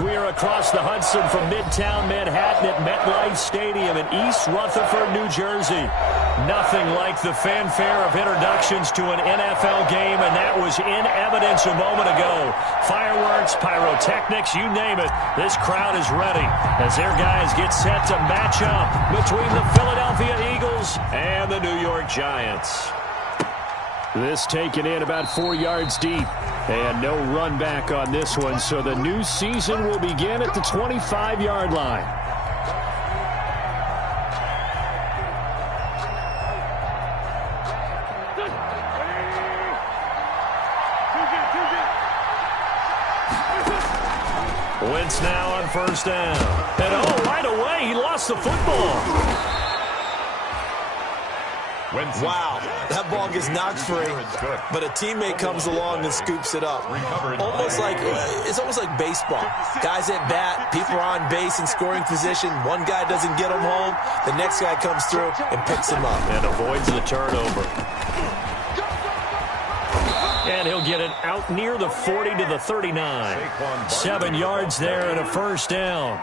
We are across the Hudson from Midtown Manhattan at MetLife Stadium in East Rutherford, New Jersey. Nothing like the fanfare of introductions to an NFL game, and that was in evidence a moment ago. Fireworks, pyrotechnics, you name it. This crowd is ready as their guys get set to match up between the Philadelphia Eagles and the New York Giants. This taken in about 4 yards deep. And no run back on this one, so the new season will begin at the 25-yard line. Wentz now on first down. And right away, he lost the football. Wow, that ball gets knocked free, but a teammate comes along and scoops it up. It's almost like baseball. Guys at bat, people are on base in scoring position. One guy doesn't get him home. The next guy comes through and picks him up. And avoids the turnover. And he'll get it out near the 40 to the 39. 7 yards there and a first down.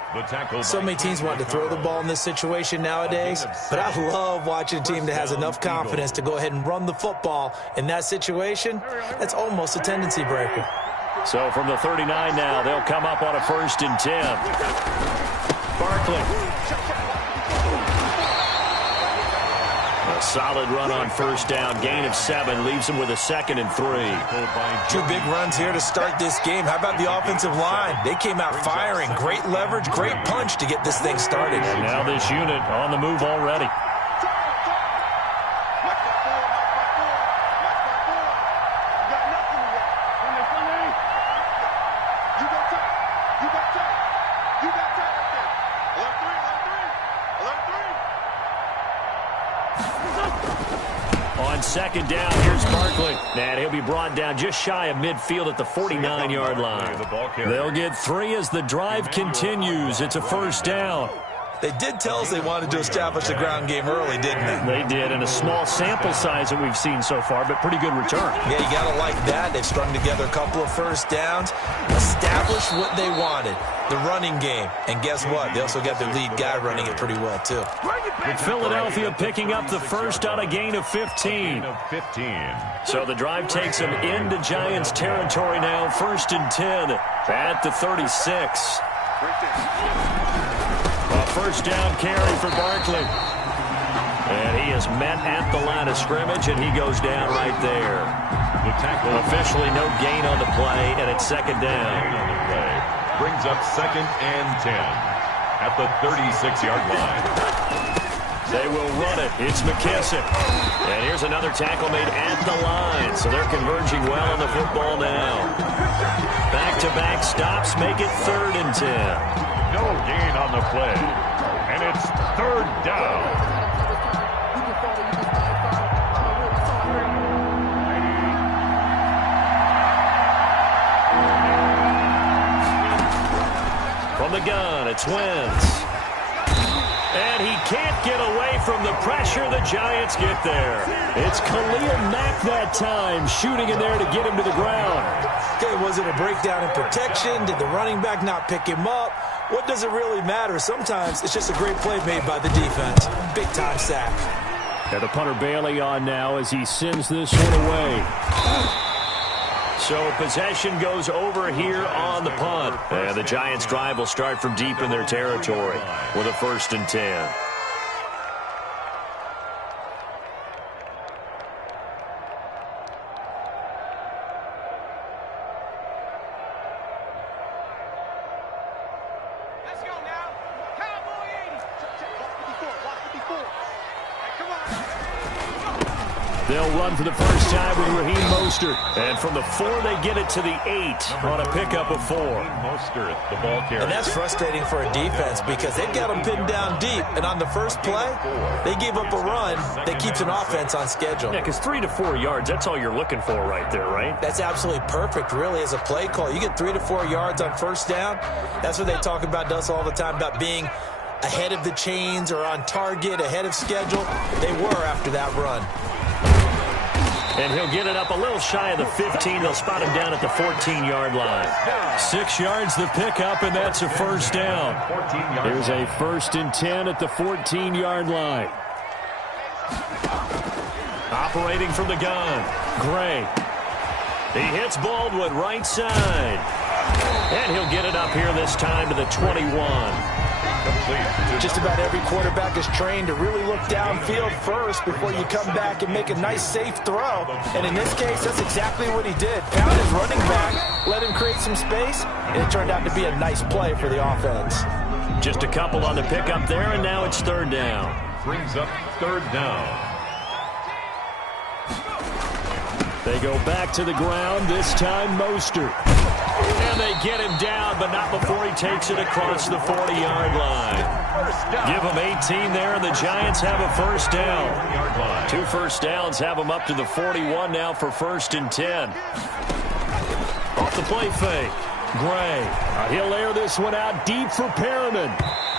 So many teams want to throw the ball in this situation nowadays, but I love watching a team that has enough confidence to go ahead and run the football. In that situation, that's almost a tendency breaker. So from the 39 now, they'll come up on a 1st and 10. Barkley. A solid run on first down. Gain of 7 leaves him with a 2nd and 3. 2 big runs here to start this game. How about the offensive line? They came out firing. Great leverage, great punch to get this thing started. And now this unit on the move already. On 2nd down, here's Barkley. And he'll be brought down just shy of midfield at the 49-yard line. They'll get 3 as the drive continues. It's a 1st down. They did tell us they wanted to establish the ground game early, didn't they? They did, and a small sample size that we've seen so far, but pretty good return. Yeah, you got to like that. They've strung together a couple of first downs, established what they wanted, the running game. And guess what? They also got their lead guy running it pretty well, too. Philadelphia picking up the first on a gain of 15. So the drive takes them into Giants territory now, 1st and 10 at the 36. A first down carry for Barkley. And he is met at the line of scrimmage, and he goes down right there. The tackle officially no gain on the play, and it's 2nd down. Brings up 2nd and 10 at the 36-yard line. They will run it. It's McKissick. And here's another tackle made at the line. So they're converging well on the football now. Back-to-back stops make it 3rd and 10. No gain on the play. And it's 3rd down. From the gun, it's Wentz. And he can't get away from the pressure. The Giants get there. It's Khalil Mack that time, shooting in there to get him to the ground. Okay, was it a breakdown in protection? Did the running back not pick him up? What does it really matter? Sometimes it's just a great play made by the defense. Big-time sack. And the punter Bailey on now as he sends this one away. So possession goes over here on the punt. And the Giants drive will start from deep in their territory with a 1st and 10. They'll run for the first time with Raheem Mostert. And from the 4, they get it to the 8 on a pickup of 4. Mostert, the ball carrier. And that's frustrating for a defense because they've got them pinned down deep. And on the first play, they gave up a run that keeps an offense on schedule. Yeah, because 3 to 4 yards, that's all you're looking for right there, right? That's absolutely perfect, really, as a play call. You get 3 to 4 yards on first down. That's what they talk about us all the time, about being ahead of the chains or on target, ahead of schedule. They were after that run. And he'll get it up a little shy of the 15. They'll spot him down at the 14-yard line. 6 yards the pickup, and that's a first down. Here's a 1st and 10 at the 14-yard line. Operating from the gun, Gray. He hits Baldwin right side. And he'll get it up here this time to the 21. Just about every quarterback is trained to really look downfield first before you come back and make a nice, safe throw. And in this case, that's exactly what he did. Found his running back, let him create some space, and it turned out to be a nice play for the offense. Just a couple on the pickup there, and now it's 3rd down. Brings up 3rd down. They go back to the ground, this time Mostert. And they get him down, but not before he takes it across the 40-yard line. Give him 18 there, and the Giants have a 1st down. 2 first downs have them up to the 41 now for 1st and 10. Off the play fake. Gray. He'll air this one out deep for Perriman.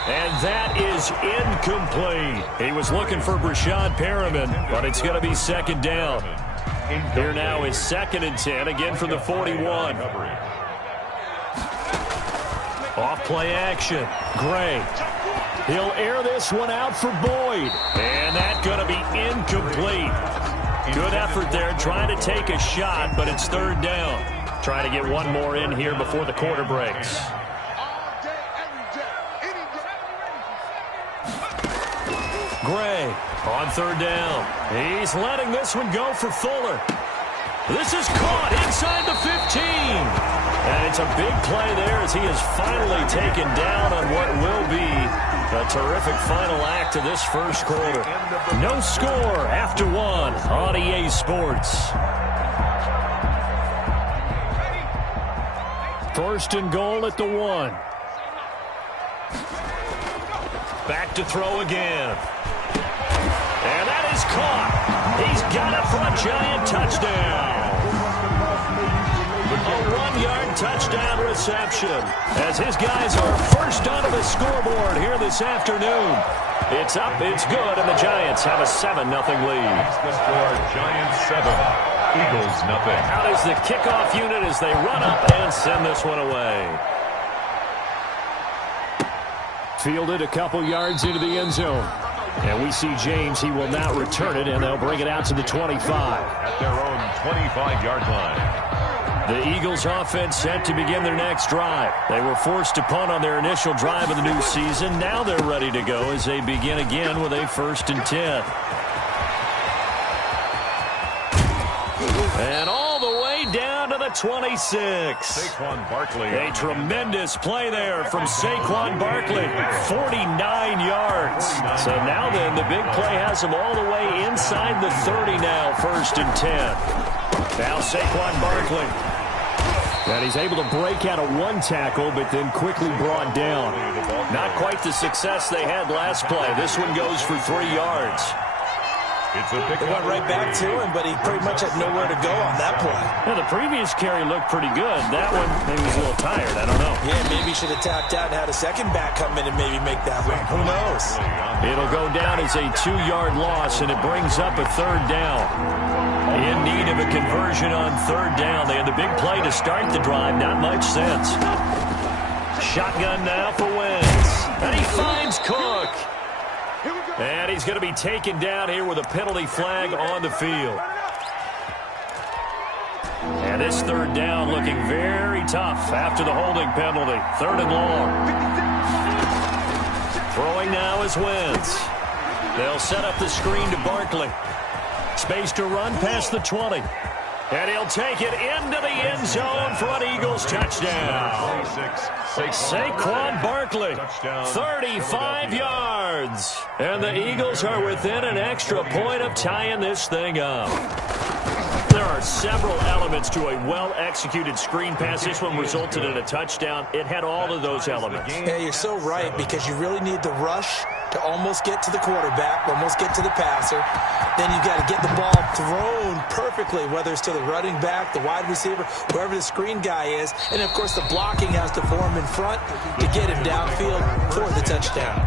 And that is incomplete. He was looking for Brashad Perriman, but it's going to be 2nd down. Here now is 2nd and 10, again from the 41. Off play action. Gray. He'll air this one out for Boyd. And that's going to be incomplete. Good effort there trying to take a shot, but it's 3rd down. Trying to get one more in here before the quarter breaks. Gray on 3rd down. He's letting this one go for Fuller. This is caught inside the 15. And it's a big play there as he is finally taken down on what will be a terrific final act of this 1st quarter. No score after 1 on EA Sports. 1st and goal at the 1. Back to throw again. And that is caught. He's got it for a Giant touchdown. A 1-yard touchdown reception as his guys are first onto the scoreboard here this afternoon. It's up, it's good, and the Giants have a 7-0 lead. The score, Giants 7, Eagles nothing. Out is the kickoff unit as they run up and send this one away. Fielded a couple yards into the end zone. And we see James. He will not return it, and they'll bring it out to the 25. At their own 25-yard line. The Eagles offense set to begin their next drive. They were forced to punt on their initial drive of the new season. Now they're ready to go as they begin again with a 1st and 10. And all the way down to the 26. Saquon Barkley. A tremendous play there from Saquon Barkley. 49 yards. So now then, the big play has him all the way inside the 30 now, 1st and 10. Now Saquon Barkley. And he's able to break out of 1 tackle, but then quickly brought down. Not quite the success they had last play. This one goes for 3 yards. It's a pick. They went right back to him, but he pretty much had nowhere to go on that play. Yeah, the previous carry looked pretty good. That one, maybe he's a little tired. I don't know. Yeah, maybe he should have tapped out and had a second back come in and maybe make that run. Who knows? It'll go down as a 2-yard loss, and it brings up a 3rd down. In need of a conversion on 3rd down. They had the big play to start the drive. Not much sense. Shotgun now for Wentz. And he finds Cook. And he's going to be taken down here with a penalty flag on the field. And this 3rd down looking very tough after the holding penalty. 3rd and long. Throwing now is Wentz. They'll set up the screen to Barkley. Space to run past the 20. And he'll take it into the end zone for an Eagles touchdown. Saquon Barkley, 35 yards. And the Eagles are within an extra point of tying this thing up. There are several elements to a well-executed screen pass. This one resulted in a touchdown. It had all of those elements. Yeah, you're so right, because you really need the rush to almost get to the quarterback, almost get to the passer. Then you got to get the ball thrown perfectly, whether it's to the running back, the wide receiver, whoever the screen guy is. And, of course, the blocking has to form in front to get him downfield for the touchdown.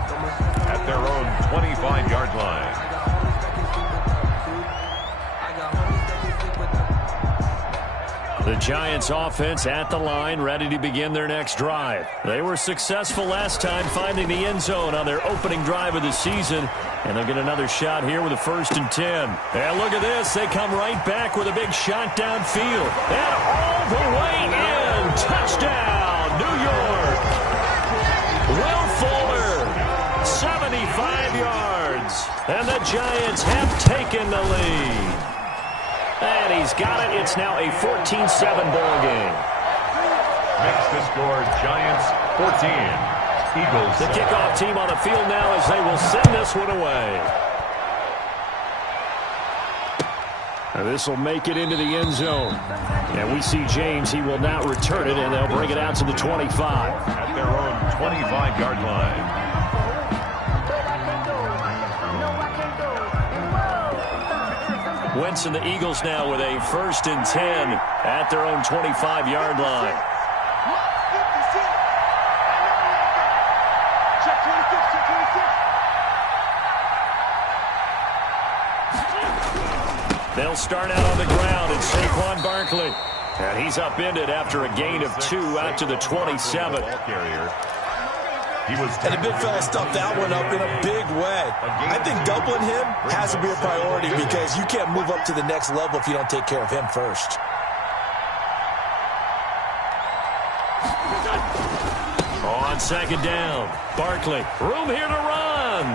At their own 25-yard line. The Giants offense at the line, ready to begin their next drive. They were successful last time finding the end zone on their opening drive of the season, and they'll get another shot here with a 1st and 10. And look at this. They come right back with a big shot downfield. And all the way in. Touchdown, New York. Will Fuller, 75 yards. And the Giants have taken the lead. And he's got it. It's now a 14-7 ball game. Makes the score Giants 14. Eagles. The kickoff team on the field now as they will send this one away. And this will make it into the end zone. And we see James. He will not return it, and they'll bring it out to the 25. At their own 25-yard line. Wentz and the Eagles now with a 1st and 10 at their own 25-yard line. They'll start out on the ground, and Saquon Barkley. And he's upended after a gain of 2 out to the 27. And the big fella stuffed that one up in a big way. I think doubling him has to be a priority because you can't move up to the next level if you don't take care of him first. On 2nd down, Barkley. Room here to run.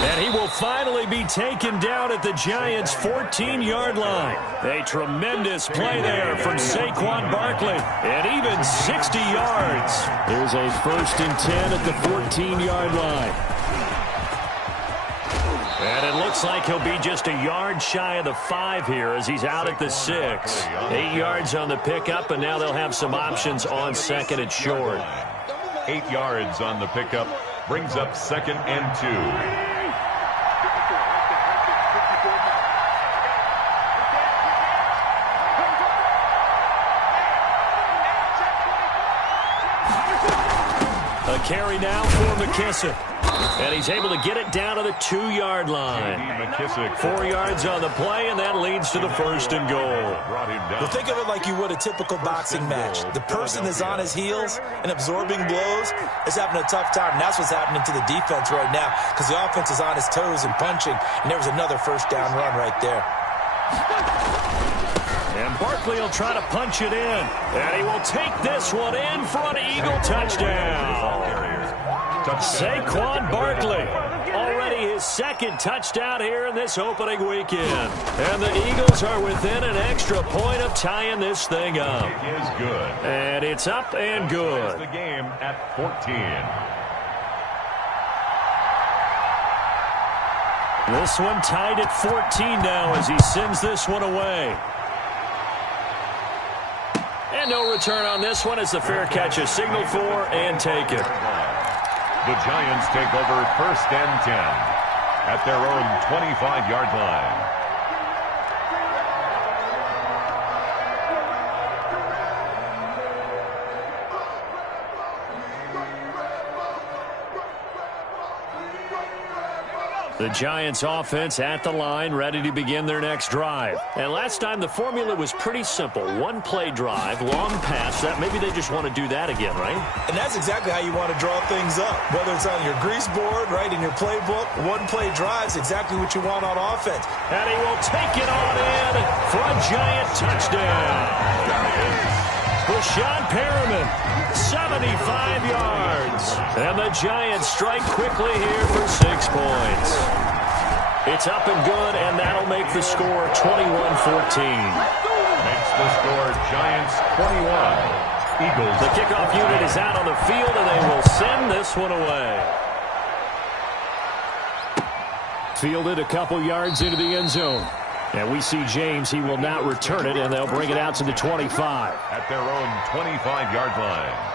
And he will finally be taken down at the Giants' 14-yard line. A tremendous play there from Saquon Barkley. And even 60 yards. There's a 1st and 10 at the 14-yard line. And it looks like he'll be just a yard shy of the 5 here as he's out at the 6. 8 yards on the pickup, and now they'll have some options on 2nd and short. 8 yards on the pickup. Brings up 2nd and 2. A carry now for McKissick. And he's able to get it down to the 2-yard line. 4 yards on the play, and that leads to the 1st and goal. Well, think of it like you would a typical boxing match. The person is on his heels and absorbing blows is having a tough time. And that's what's happening to the defense right now because the offense is on his toes and punching. And there was another 1st down run right there. And Barkley will try to punch it in. And he will take this one in for an Eagle touchdown. Saquon Barkley, already his 2nd touchdown here in this opening weekend. And the Eagles are within an extra point of tying this thing up. It is good. And it's up and good. The game at 14. This one tied at 14 now as he sends this one away. And no return on this one as the fair catch is signaled for and taken. The Giants take over 1st and 10 at their own 25-yard line. The Giants offense at the line, ready to begin their next drive. And last time the formula was pretty simple. 1-play drive, long pass. That maybe they just want to do that again, right? And that's exactly how you want to draw things up. Whether it's on your grease board, right, in your playbook, 1-play drives exactly what you want on offense. And he will take it on in for a Giant touchdown. Rashawn Perriman, 75 yards. And the Giants strike quickly here for 6 points. It's up and good, and that'll make the score 21-14. Makes the score Giants 21. Eagles. The kickoff unit is out on the field, and they will send this one away. Fielded a couple yards into the end zone. And we see James. He will not return it, and they'll bring it out to the 25. At their own 25-yard line.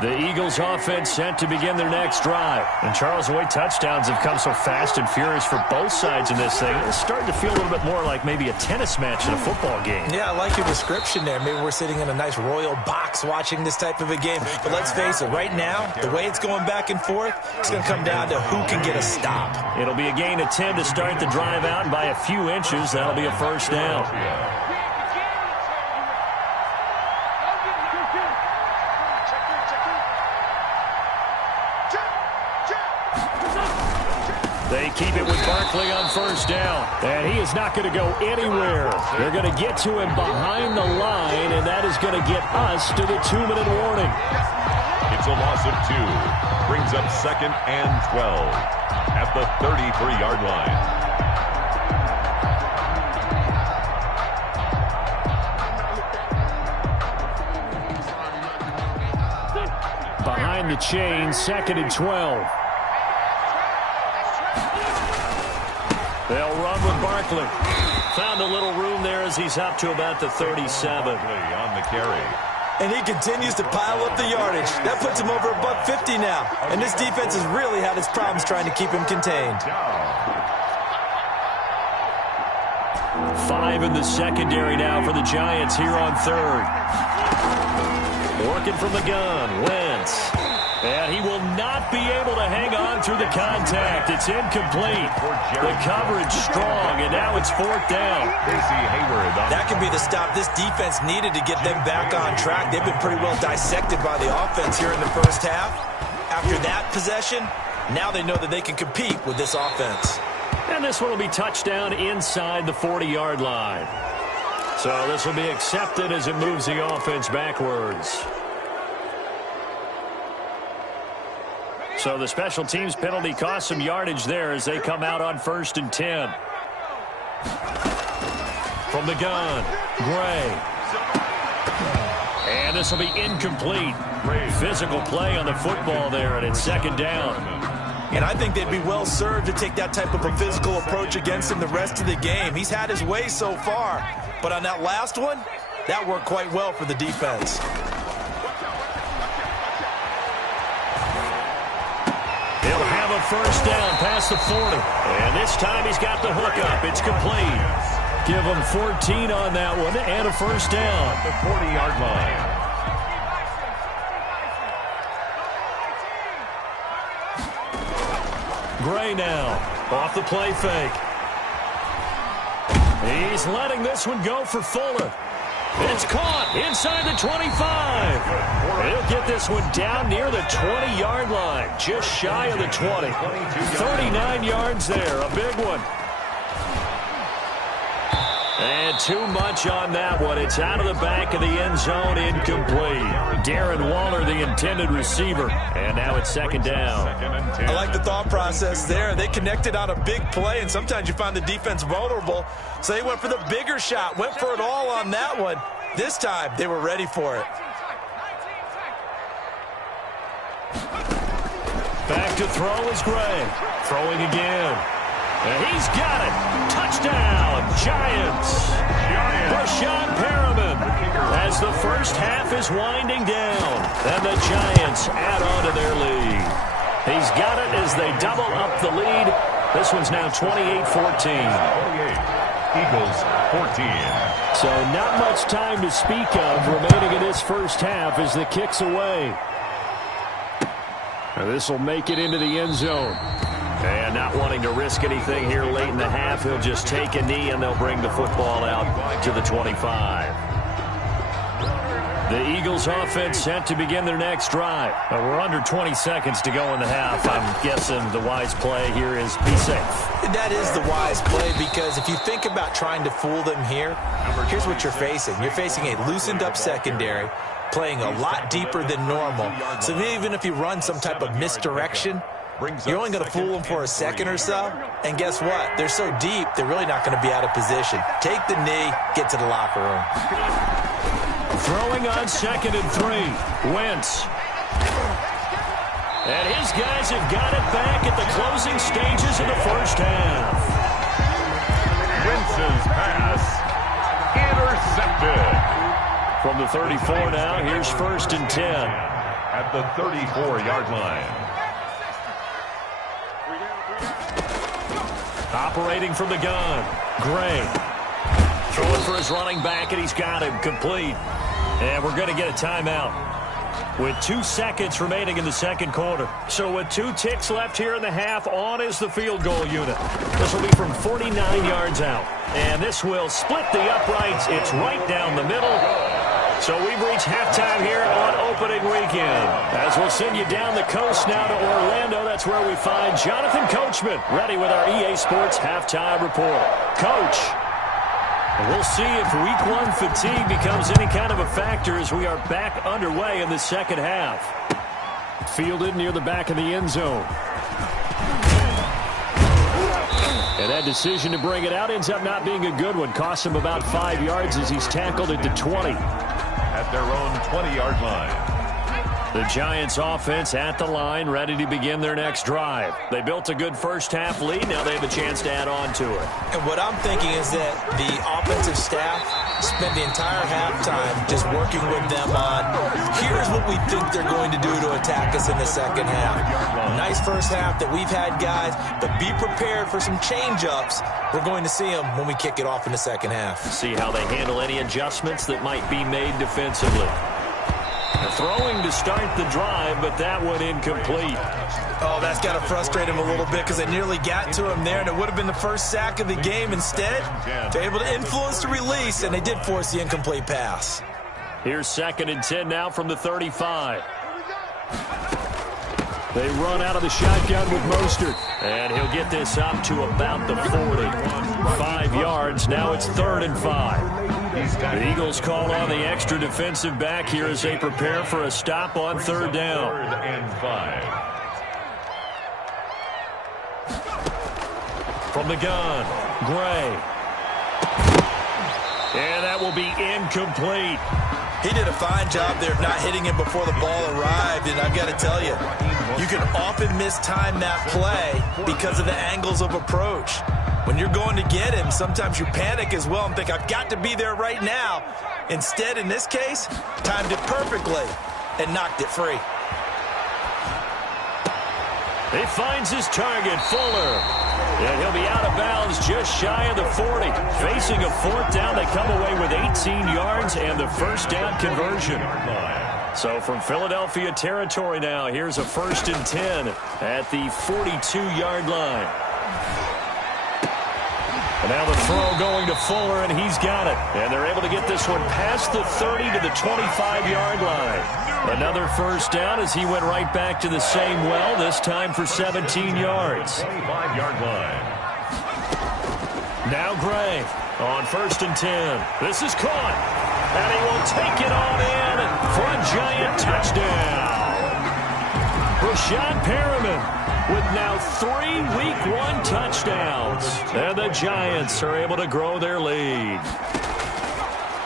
The Eagles offense set to begin their next drive. And Charles, the way touchdowns have come so fast and furious for both sides in this thing, it's starting to feel a little bit more like maybe a tennis match in a football game. Yeah, I like your description there. Maybe we're sitting in a nice royal box watching this type of a game. But let's face it, right now, the way it's going back and forth, it's going to come down to who can get a stop. It'll be a gain of 10 to start the drive out, and by a few inches, that'll be a first down. They keep it with Barkley on first down. And he is not going to go anywhere. They're going to get to him behind the line, and that is going to get us to the 2-minute warning. It's a loss of 2. Brings up 2nd and 12 at the 33-yard line. Behind the chain, 2nd and 12. They'll run with Barkley. Found a little room there as he's up to about the 37. On the carry. And he continues to pile up the yardage. That puts him over $150 now. And this defense has really had its problems trying to keep him contained. 5 in the secondary now for the Giants here on 3rd. Working from the gun, Wentz. And he will not be able to hang on through the contact. It's incomplete. The coverage strong, and now it's 4th down. That could be the stop this defense needed to get them back on track. They've been pretty well dissected by the offense here in the first half. After that possession, now they know that they can compete with this offense. And this one will be touchdown inside the 40-yard line. So this will be accepted as it moves the offense backwards. So the special teams penalty cost some yardage there as they come out on 1st and 10. From the gun, Gray. And this will be incomplete. Physical play on the football there, and it's 2nd down. And I think they'd be well served to take that type of a physical approach against him the rest of the game. He's had his way so far. But on that last one, that worked quite well for the defense. He'll have a first down past the 40. And this time he's got the hook up. It's complete. Give him 14 on that one and a first down. The 40-yard line. Gray now off the play fake. He's letting this one go for Fuller. It's caught inside the 25. He'll get this one down near the 20-yard line, just shy of the 20. 39 yards there, a big one. And too much on that one. It's out of the back of the end zone, incomplete. Darren Waller, the intended receiver. And now it's 2nd down. I like the thought process there. They connected on a big play, and sometimes you find the defense vulnerable. So they went for the bigger shot, went for it all on that one. This time, they were ready for it. Back to throw is Gray. Throwing again. And he's got it. Touchdown, Giants. Brashad Perriman as the first half is winding down. And the Giants add on to their lead. He's got it as they double up the lead. This one's now 28-14. Eagles 14. So not much time to speak of remaining in this first half as the kick's away. Now this will make it into the end zone. And not wanting to risk anything here late in the half, he'll just take a knee and they'll bring the football out to the 25. The Eagles offense set to begin their next drive. We're under 20 seconds to go in the half. I'm guessing the wise play here is be safe. That is the wise play because if you think about trying to fool them here, here's what you're facing. You're facing a loosened up secondary, playing a lot deeper than normal. So even if you run some type of misdirection, you're only going to fool them for a second or so. And guess what? They're so deep, they're really not going to be out of position. Take the knee, get to the locker room. Throwing on 2nd and 3. Wentz. And his guys have got it back at the closing stages of the first half. Wentz's pass intercepted. From the 34 now, here's 1st and 10. at the 34-yard line. Operating from the gun, Gray. Throwing for his running back, and he's got him complete. And we're going to get a timeout with 2 seconds remaining in the second quarter. So with 2 ticks left here in the half, on is the field goal unit. This will be from 49 yards out. And this will split the uprights. It's right down the middle. So we've reached halftime here on opening weekend. As we'll send you down the coast now to Orlando, that's where we find Jonathan Coachman ready with our EA Sports halftime report. Coach, we'll see if week 1 fatigue becomes any kind of a factor as we are back underway in the second half. Fielded near the back of the end zone. And that decision to bring it out ends up not being a good one. Costs him about 5 yards as he's tackled at the 20. At their own 20-yard line. The Giants offense at the line, ready to begin their next drive. They built a good first half lead. Now they have a chance to add on to it. And what I'm thinking is that the offensive staff spent the entire halftime just working with them on, here's what we think they're going to do to attack us in the second half. Nice first half that we've had, guys, but be prepared for some change-ups. We're going to see them when we kick it off in the second half. See how they handle any adjustments that might be made defensively. Throwing to start the drive, but that one incomplete. Oh, that's got to frustrate him a little bit because they nearly got to him there, and it would have been the first sack of the game. Instead, they're able to influence the release, and they did force the incomplete pass. Here's 2nd and 10 now from the 35. They run out of the shotgun with Mostert, and he'll get this up to about the 40. 5 yards. Now it's 3rd and 5. The Eagles call on the extra defensive back here as they prepare for a stop on 3rd down. 3rd and 5. From the gun, Gray. And that will be incomplete. He did a fine job there of not hitting him before the ball arrived, and I've got to tell you, you can often mistime that play because of the angles of approach. When you're going to get him, sometimes you panic as well and think, I've got to be there right now. Instead, in this case, timed it perfectly and knocked it free. He finds his target, Fuller. And he'll be out of bounds just shy of the 40. Facing a 4th down, they come away with 18 yards and the first down conversion. So from Philadelphia territory now, here's a 1st and 10 at the 42-yard line. And now the throw going to Fuller, and he's got it. And they're able to get this one past the 30 to the 25-yard line. Another first down as he went right back to the same well, this time for 17 yards. 25-yard line. Now Gray on 1st and 10. This is caught. And he will take it on in for a Giant touchdown. Rashad Perriman with now 3 Week 1 touchdowns. And the Giants are able to grow their lead.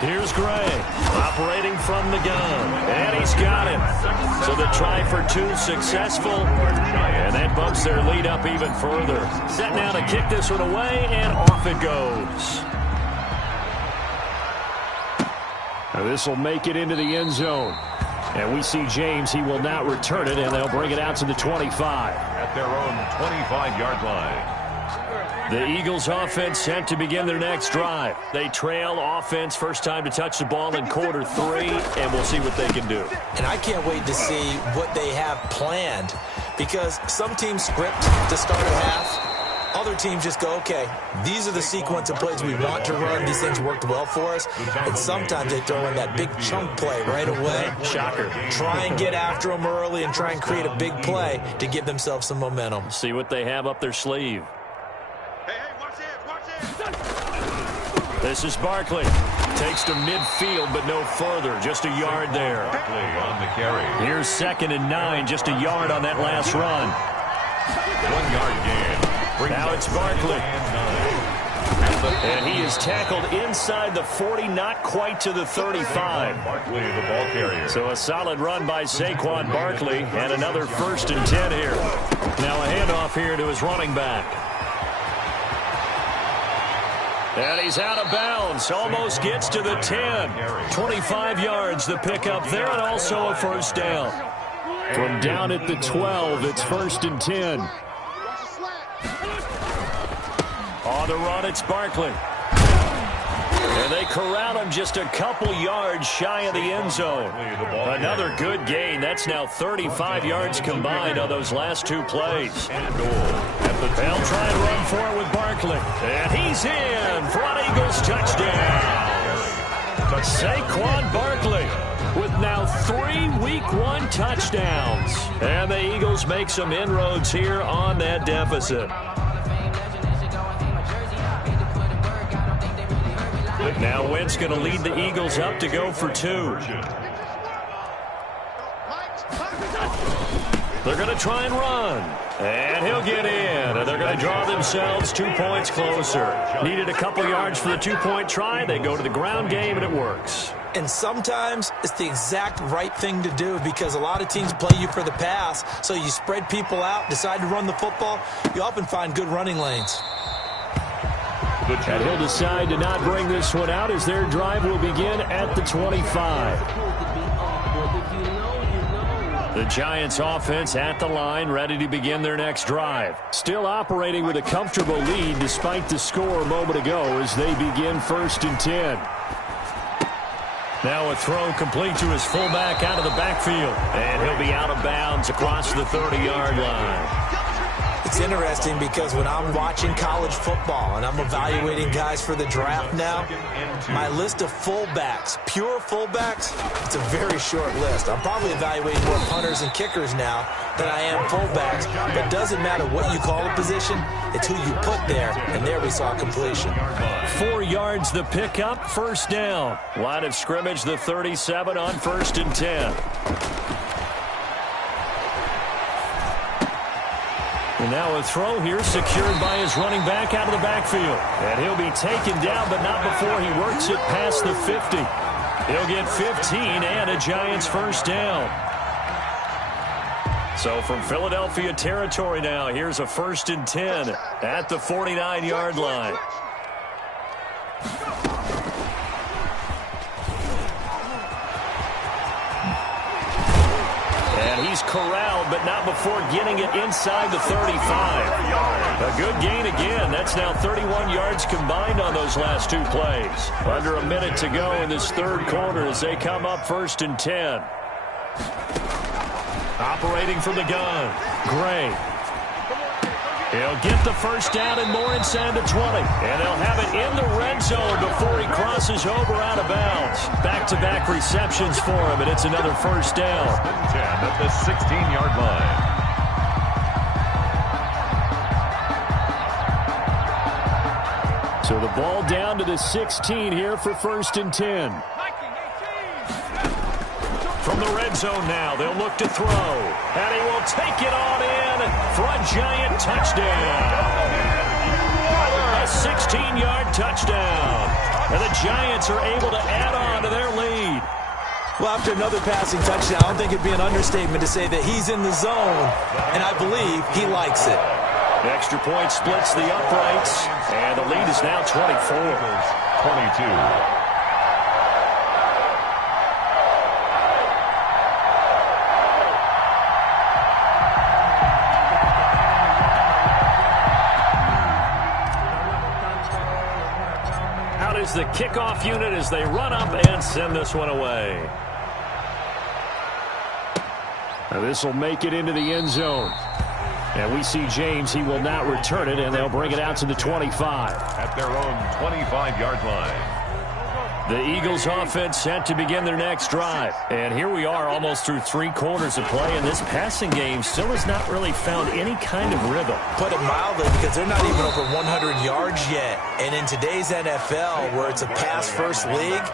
Here's Gray operating from the gun. And he's got it. So the try for 2 successful. And that bumps their lead up even further. Set now to kick this one away, and off it goes. Now this will make it into the end zone. And we see James. He will not return it, and they'll bring it out to the 25. At their own 25-yard line. The Eagles offense set to begin their next drive. They trail offense, first time to touch the ball in quarter 3, and we'll see what they can do. And I can't wait to see what they have planned, because some teams script to start a half. Other teams just go, okay, these are the sequence of plays we want to run. These things worked well for us. And sometimes they throw in that big chunk play right away. Shocker. Try and get after them early and try and create a big play to give themselves some momentum. See what they have up their sleeve. This is Barkley. Takes to midfield, but no further. Just a yard there. Barkley on the carry. Here's 2nd and 9. Just a yard on that last run. 1 yard gain. Now it's Barkley. And he is tackled inside the 40, not quite to the 35. Barkley, the ball carrier. So a solid run by Saquon Barkley, and another 1st and 10 here. Now a handoff here to his running back. And he's out of bounds. Almost gets to the 10. 25 yards the pickup there, and also a first down. From down at the 12, it's 1st and 10. On the run, it's Barkley. And they corral him just a couple yards shy of the end zone. Another good gain. That's now 35 yards combined on those last 2 plays. They'll try and run for it with Barkley. And he's in for an Eagles touchdown. Saquon Barkley with now 3 Week 1 touchdowns. And the Eagles make some inroads here on that deficit. Now Wentz going to lead the Eagles up to go for 2. They're going to try and run. And he'll get in. And they're going to draw themselves 2 points closer. Needed a couple yards for the 2-point try. They go to the ground game, and it works. And sometimes it's the exact right thing to do because a lot of teams play you for the pass. So you spread people out, decide to run the football. You often find good running lanes. And he'll decide to not bring this one out as their drive will begin at the 25. The Giants offense at the line, ready to begin their next drive. Still operating with a comfortable lead despite the score a moment ago as they begin 1st and 10. Now a throw complete to his fullback out of the backfield. And he'll be out of bounds across the 30-yard line. It's interesting because when I'm watching college football and I'm evaluating guys for the draft now, my list of fullbacks, pure fullbacks, it's a very short list. I'm probably evaluating more punters and kickers now than I am fullbacks. But it doesn't matter what you call a position, it's who you put there. And there we saw completion. 4 yards the pickup, 1st down. Line of scrimmage, the 37 on 1st and 10. And now a throw here secured by his running back out of the backfield. And he'll be taken down, but not before he works it past the 50. He'll get 15 and a Giants 1st down. So from Philadelphia territory now, here's a 1st and 10 at the 49-yard line. And he's corralled, but not before getting it inside the 35. A good gain again. That's now 31 yards combined on those last 2 plays. Under a minute to go in this 3rd quarter as they come up 1st and 10. Operating from the gun, Gray. He'll get the 1st down and more inside the 20. And they'll have it in the red zone before he crosses over out of bounds. Back-to-back receptions for him, and it's another 1st down. 10 at the 16-yard line. So the ball down to the 16 here for 1st and 10. From the red zone now, they'll look to throw. And he will take it on in for a Giant touchdown. A 16-yard touchdown. And the Giants are able to add on to their lead. Well, after another passing touchdown, I don't think it'd be an understatement to say that he's in the zone, and I believe he likes it. The extra point splits the uprights, and the lead is now 24. 22. The kickoff unit as they run up and send this one away. Now this will make it into the end zone. And we see James, he will not return it, and they'll bring it out to the 25. At their own 25-yard line. The Eagles offense set to begin their next drive. And here we are almost through 3 quarters of play, and this passing game still has not really found any kind of rhythm. Put it mildly, because they're not even over 100 yards yet. And in today's NFL, where it's a pass-first league,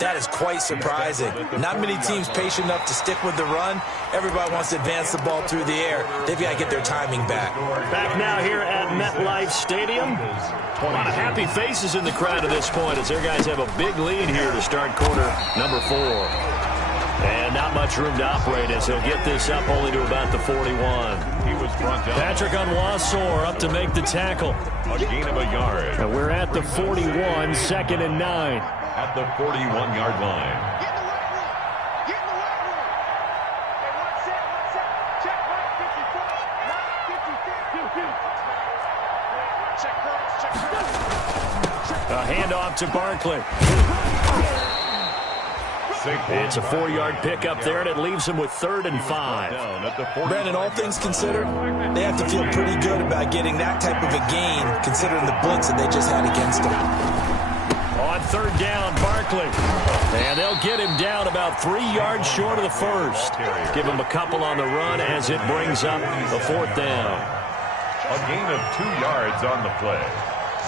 that is quite surprising. Not many teams patient enough to stick with the run. Everybody wants to advance the ball through the air. They've got to get their timing back. Back now here at MetLife Stadium. A lot of happy faces in the crowd at this point as their guys have a big lead here to start quarter number 4. And not much room to operate as he'll get this up only to about the 41. He was brought down. Patrick Onwuasor up to make the tackle. A gain of a yard. And we're at the 41, 2nd and 9. At the 41-yard line. A handoff to Barkley. It's a 4-yard pickup there, and it leaves him with 3rd and 5. Brandon, all things considered, they have to feel pretty good about getting that type of a gain, considering the blitz that they just had against them. On 3rd down, Barkley. And they'll get him down about 3 yards short of the first. Give him a couple on the run as it brings up the 4th down. A gain of 2 yards on the play.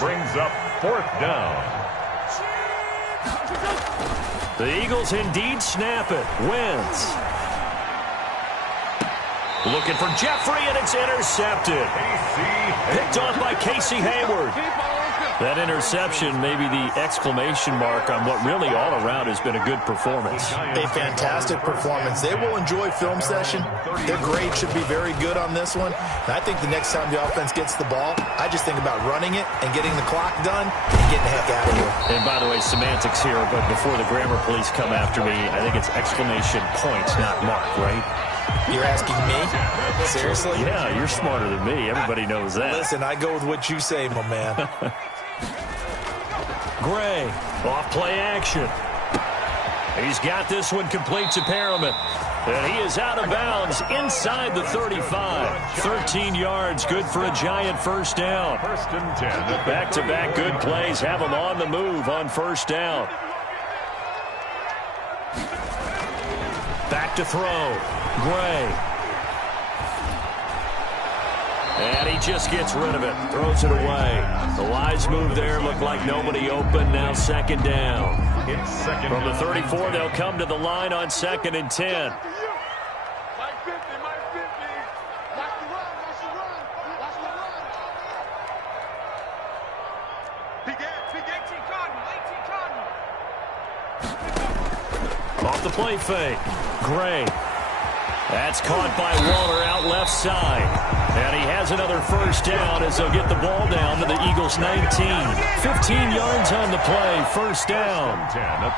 Brings up 4th down. The Eagles indeed snap it. Wentz. Looking for Jeffrey, and it's intercepted. Picked off by Casey Hayward. That interception may be the exclamation mark on what really all around has been a good performance. A fantastic performance. They will enjoy film session. Their grade should be very good on this one. And I think the next time the offense gets the ball, I just think about running it and getting the clock done and getting the heck out of here. And by the way, semantics here, but before the grammar police come after me, I think it's exclamation point, not mark, right? You're asking me? Seriously? Yeah, you're smarter than me. Everybody knows that. Listen, I go with what you say, my man. Gray, off play action. He's got this one complete to Perriman. And he is out of bounds inside the 35. 13 yards, good for a Giant first down. 1st and 10. Back-to-back good plays have him on the move on 1st down. Back to throw. Gray. And he just gets rid of it. Throws it away. The wise move there. Looked like nobody open. Now 2nd down. From the 34, they'll come to the line on 2nd and 10. Off the play fake. Gray. That's caught by Waller out left side. And he has another first down as they'll get the ball down to the Eagles' 19. 15 yards on the play, first down.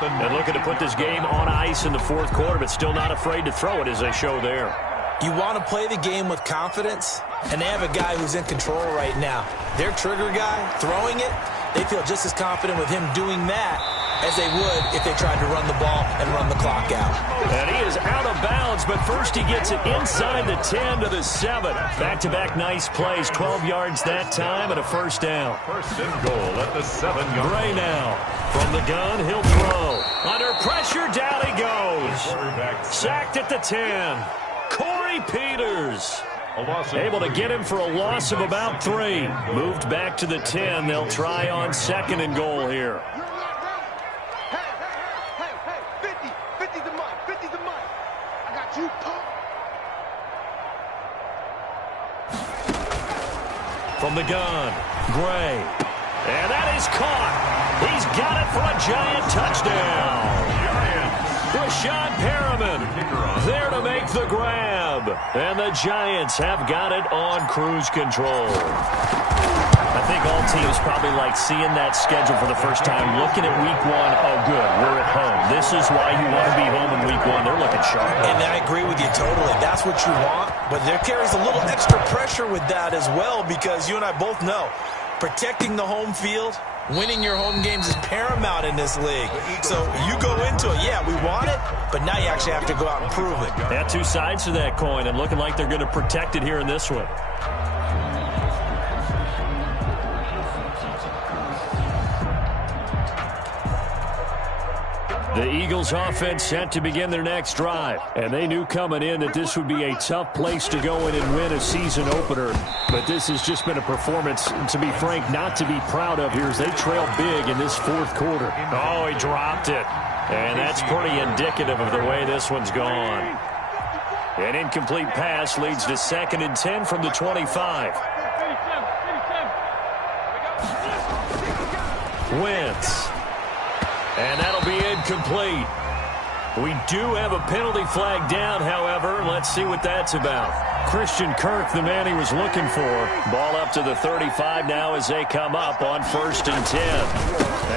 And looking to put this game on ice in the 4th quarter, but still not afraid to throw it as they show there. You want to play the game with confidence, and they have a guy who's in control right now. Their trigger guy, throwing it, they feel just as confident with him doing that as they would if they tried to run the ball and run the clock out. And he is out of bounds, but first he gets it inside the 10 to the 7. Back-to-back nice plays, 12 yards that time and a first down. 1st and goal at the 7-yard. Gray now. From the gun, he'll throw. Under pressure, down he goes. Sacked at the 10. Corey Peters. Able to get him for a loss of about 3. Moved back to the 10. They'll try on 2nd and goal here. From the gun, Gray. And that is caught. He's got it for a Giant touchdown. Breshad Perriman there to make the grab. And the Giants have got it on cruise control. I think all teams probably like seeing that schedule for the first time, looking at week 1. Oh, good, we're at home. This is why you want to be home in week 1. They're looking sharp. And I agree with you totally. That's what you want. But there carries a little extra pressure with that as well, because you and I both know protecting the home field, winning your home games is paramount in this league. So you go into it, yeah, we want it, but now you actually have to go out and prove it. Yeah, 2 sides to that coin, and looking like they're going to protect it here in this one. The Eagles offense set to begin their next drive. And they knew coming in that this would be a tough place to go in and win a season opener. But this has just been a performance, to be frank, not to be proud of here as they trail big in this 4th quarter. Oh, he dropped it. And that's pretty indicative of the way this one's gone. An incomplete pass leads to 2nd and 10 from the 25. Wentz. And that'll be incomplete. We do have a penalty flag down, however. Let's see what that's about. Christian Kirk, the man he was looking for. Ball up to the 35 now as they come up on 1st and 10.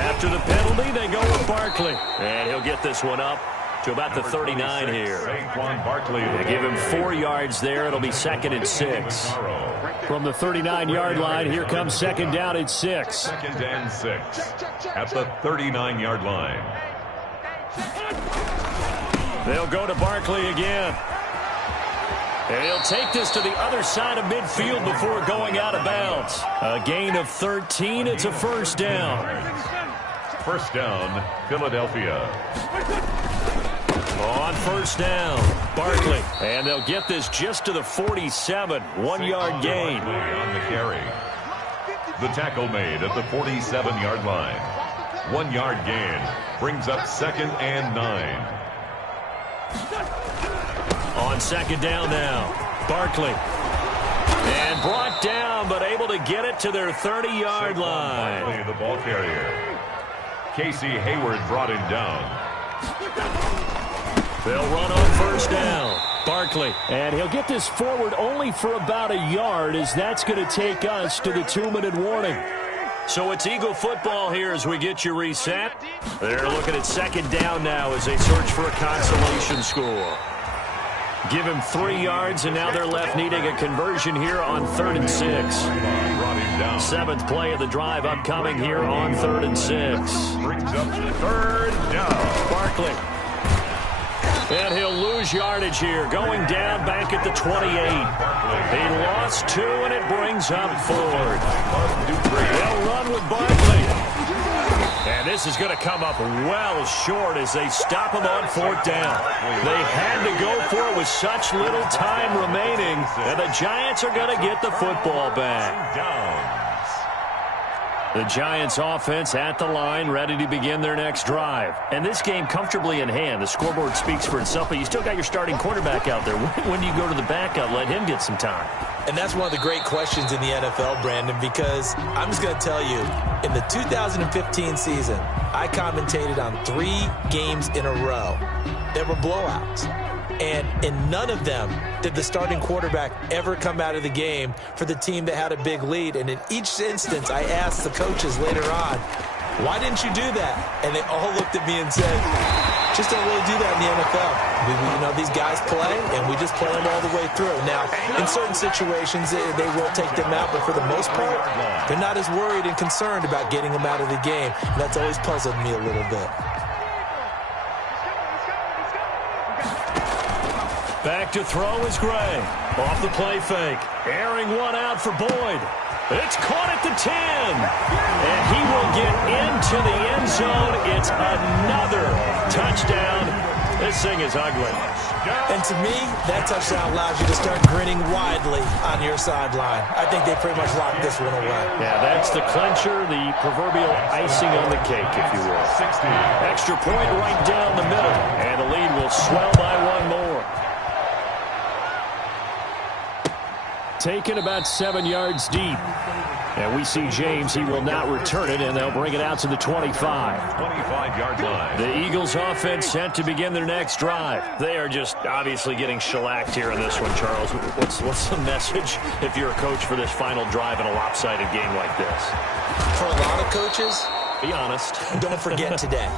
After the penalty, they go with Barkley. And he'll get this one up to about the 39 here. Saquon Barkley. They give him 4 yards there. It'll be 2nd and 6. From the 39-yard line, here comes 2nd down and 6. 2nd and 6 at the 39-yard line. They'll go to Barkley again. And he'll take this to the other side of midfield before going out of bounds. A gain of 13. It's a 1st down. 1st down, Philadelphia. On 1st down, Barkley. And they'll get this just to the 47. 1-yard gain. On the carry. The tackle made at the 47-yard line. 1-yard gain brings up 2nd and 9. On 2nd down now, Barkley. And brought down, but able to get it to their 30-yard line. Barkley, the ball carrier. Casey Hayward brought him down. They'll run on 1st down. Barkley. And he'll get this forward only for about a yard, as that's going to take us to the 2-minute warning. So it's Eagle football here as we get you reset. They're looking at 2nd down now as they search for a consolation score. Give him 3 yards, and now they're left needing a conversion here on 3rd and 6. 7th play of the drive upcoming here on 3rd and 6. Brings up 3rd down. Barkley. And he'll lose yardage here, going down back at the 28. He lost 2, and it brings up 4th. They'll run with Barkley. And this is going to come up well short as they stop him on 4th down. They had to go for it with such little time remaining, and the Giants are going to get the football back. The Giants offense at the line, ready to begin their next drive. And this game comfortably in hand. The scoreboard speaks for itself, but you still got your starting quarterback out there. When do you go to the backup? Let him get some time. And that's one of the great questions in the NFL, Brandon, because I'm just going to tell you, in the 2015 season, I commentated on 3 games in a row that were blowouts. And in none of them did the starting quarterback ever come out of the game for the team that had a big lead. And in each instance, I asked the coaches later on, why didn't you do that? And they all looked at me and said, just don't really do that in the NFL. You know, these guys play, and we just play them all the way through. Now, in certain situations, they will take them out, but for the most part, they're not as worried and concerned about getting them out of the game. And that's always puzzled me a little bit. Back to throw is Gray. Off the play fake. Airing one out for Boyd. It's caught at the 10. And he will get into the end zone. It's another touchdown. This thing is ugly. And to me, that touchdown allows you to start grinning widely on your sideline. I think they pretty much locked this one away. Yeah, that's the clincher, the proverbial icing on the cake, if you will. 60. Extra point right down the middle. And the lead will swell by 1 more. Taken about 7 yards deep. And we see James. He will not return it, and they'll bring it out to the 25. 25-yard line. The Eagles offense set to begin their next drive. They are just obviously getting shellacked here in this one, Charles. What's the message if you're a coach for this final drive in a lopsided game like this? For a lot of coaches, be honest. Don't forget today.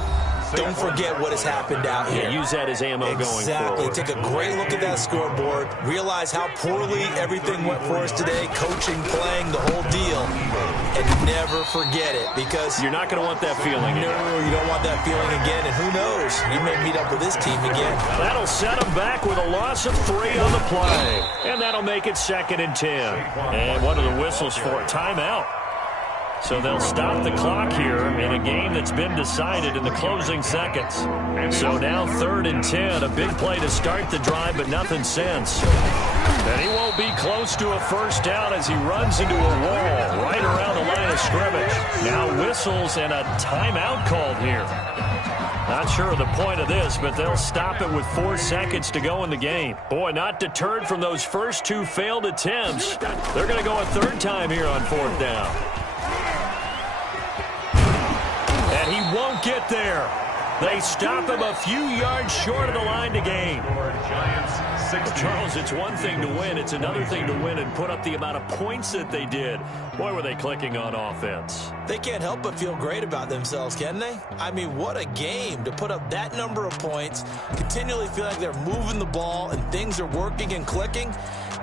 Don't forget what has happened out here. Yeah, use that as ammo going forward. Exactly. Take a great look at that scoreboard. Realize how poorly everything went for us today. Coaching, playing, the whole deal. And never forget it, because you're not going to want that feeling again. No, you don't want that feeling again. And who knows? You may meet up with this team again. That'll set them back with a loss of 3 on the play. And that'll make it 2nd and 10. And what are the whistles for? Timeout. So they'll stop the clock here in a game that's been decided in the closing seconds. So now 3rd and 10, a big play to start the drive, but nothing since. And he won't be close to a 1st down as he runs into a wall right around the line of scrimmage. Now whistles and a timeout called here. Not sure of the point of this, but they'll stop it with 4 seconds to go in the game. Boy, not deterred from those first 2 failed attempts. They're going to go a 3rd time here on 4th down. And he won't get there. They stop him a few yards short of the line to gain. Giants 16. Charles, it's one thing to win. It's another thing to win and put up the amount of points that they did. Boy, were they clicking on offense. They can't help but feel great about themselves, can they? I mean, what a game to put up that number of points, continually feel like they're moving the ball and things are working and clicking.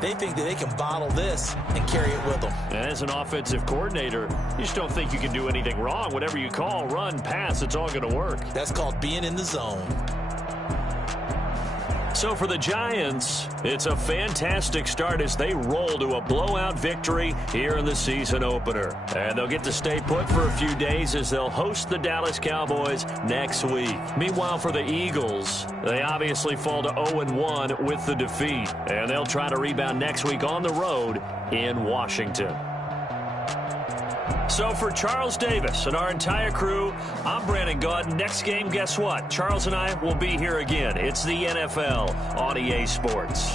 They think that they can bottle this and carry it with them. And as an offensive coordinator, you just don't think you can do anything wrong. Whatever you call, run, pass, it's all going to work. That's called being in the zone. So for the Giants, it's a fantastic start as they roll to a blowout victory here in the season opener. And they'll get to stay put for a few days as they'll host the Dallas Cowboys next week. Meanwhile, for the Eagles, they obviously fall to 0-1 with the defeat. And they'll try to rebound next week on the road in Washington. So for Charles Davis and our entire crew, I'm Brandon Gaudin. Next game, guess what? Charles and I will be here again. It's the NFL on EA Sports.